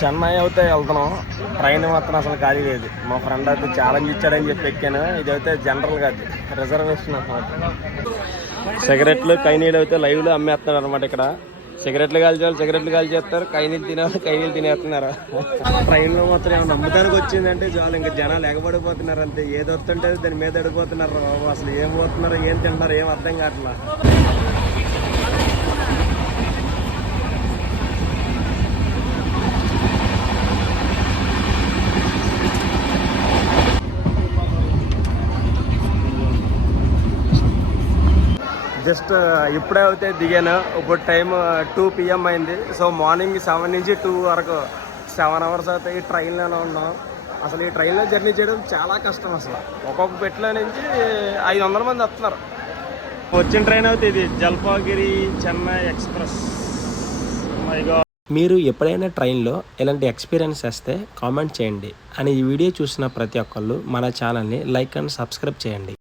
చెన్నై అయితే వెళ్తున్నాం. ట్రైన్ మాత్రం అసలు ఖాళీ లేదు. మా ఫ్రెండ్ అయితే ఛాలెంజ్ ఇచ్చాడని చెప్పి ఎక్కాను. ఇది అయితే జనరల్ కాదు, రిజర్వేషన్ అనమాట. సిగరెట్లు కైనీళ్ళు అయితే లైవ్లో అమ్మేస్తున్నారు అనమాట. ఇక్కడ సిగరెట్లు కాల్చేవాళ్ళు సిగరెట్లు కాల్చేస్తారు, కైనీళ్ళు తినేవాళ్ళు కైనీళ్ళు తినేస్తున్నారు. ట్రైన్లో మాత్రం ఏమైనా నమ్మకానికి వచ్చిందంటే చాలు, ఇంకా జనాలు ఎగబడిపోతున్నారు అంతే. ఏది వస్తుంటే దాని మీద అడిగిపోతున్నారు. అసలు ఏం పోతున్నారు, ఏం తింటున్నారు, ఏం అర్థం కావట్లా. జస్ట్ ఇప్పుడే అయితే దిగాను. ఇప్పుడు టైం 2 PM అయింది. సో మార్నింగ్ 7 నుంచి 2 వరకు 7 అవర్స్ అయితే ఈ ట్రైన్లోనే ఉన్నాం. అసలు ఈ ట్రైన్లో జర్నీ చేయడం చాలా కష్టం. అసలు ఒక్కొక్క పెట్లో నుంచి 500 మంది వస్తున్నారు. వచ్చిన ట్రైన్ అయితే ఇది జల్పాగిరి చెన్నై ఎక్స్ప్రెస్. మీరు ఎప్పుడైనా ట్రైన్లో ఇలాంటి ఎక్స్పీరియన్స్ చేస్తే కామెంట్ చేయండి. అని ఈ వీడియో చూసిన ప్రతి ఒక్కళ్ళు మన ఛానల్ని లైక్ అండ్ సబ్స్క్రైబ్ చేయండి.